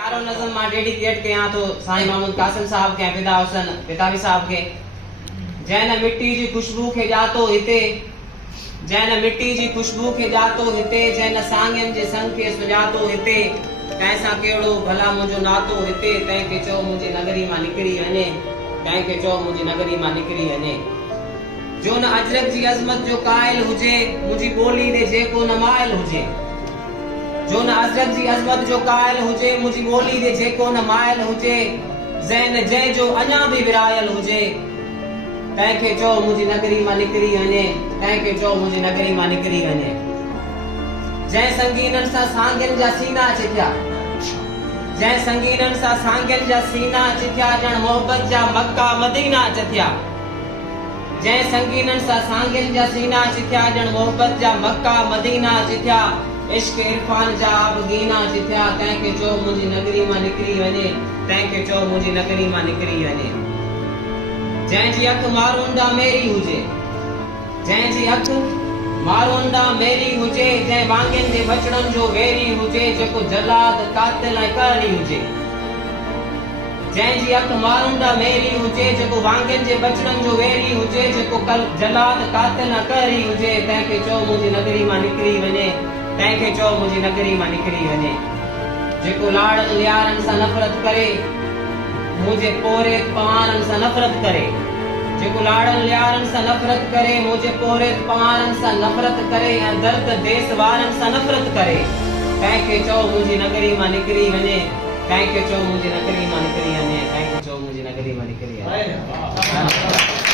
प्यारो नज़म मां डेडिकेट कयां थो साईं महमूद कासिम साहब के फिदा हुसन पितावी साहब के। जैन मिट्टी जी खुशबू के जातो हिते, जैन मिट्टी जी खुशबू के जातो हिते, जैन सांगन जे संग के सुजातो हिते, कैसा केड़ो भला मुझो नातो हिते, तंहिंखे चओ मुंहिंजी नगरी मां निकरी वञे, तंहिंखे चओ मुंहिंजी नगरी मां निकरी वञे। जो न अजरक जी अज़मत जो कायल हुजे, मुंहिंजी ॿोली दे जेको न मायल हुजे। जो न अजरक जी अज़मत जो कायल हुजे, मुंहिंजी ॿोली दे जेको न मायल हुजे, ज़हन जंहिंजो अञा बि विरायल हुजे, तंहिंखे चओ मुंहिंजी नगरी मां निकरी वञे, तंहिंखे चओ मुंहिंजी नगरी मां निकरी वञे। जंहिं संगीननि सां सांगन जा सीना चिथिया, जंहिं संगीननि सां सांगन जा सीना चिथिया, ॼण मोहब्बत जा मक्का मदीना चिथिया। जंहिं संगीननि सां सांगन जा सीना चिथिया, ॼण मोहब्बत जा मक्का मदीना चिथिया, इश्क इरफान जा आबगीना चिथिया, तंहिंखे चओ मुंहिंजी नगरी मां निकरी वञे, तंहिंखे चओ मुंहिंजी नगरी मां निकरी वञे। जंहिंजी अख मारूंदा मेरी हुजे, जंहिंजी अख मारूंदा मेरी हुजे, जंहिं वांगन जे बचड़नि जो वेरी हुजे, जेको जलाद कातिल ऐं कहरी हुजे। जंहिंजी अख मारूंदा मेरी हुजे, जेको वांगन जे बचड़नि जो वेरी हुजे, जेको कल जलाद कातिल ऐं कहरी हुजे, तंहिंखे चओ मुंहिंजी नगरी मां निकरी वञे, तंहिंखे चओ मुंहिंजी नगरी मां निकरी वञे। जेको लाड़नि लियारनि सां नफ़रत करे, मुंहिंजे पोरे पवारनि सां नफ़रत करे, जेको लाड़नि लियारनि सां नफ़रत करे, मुंहिंजे पोरे पवारनि सां नफ़रत करे, ऐं दर्द देस वारनि सां नफ़रत करे, तंहिंखे चओ मुंहिंजी नगरी मां निकरी वञे, तंहिंखे चओ मुंहिंजी नगरी मां निकरी वञे, तंहिंखे चओ मुंहिंजी नगरी मां निकरी वञे।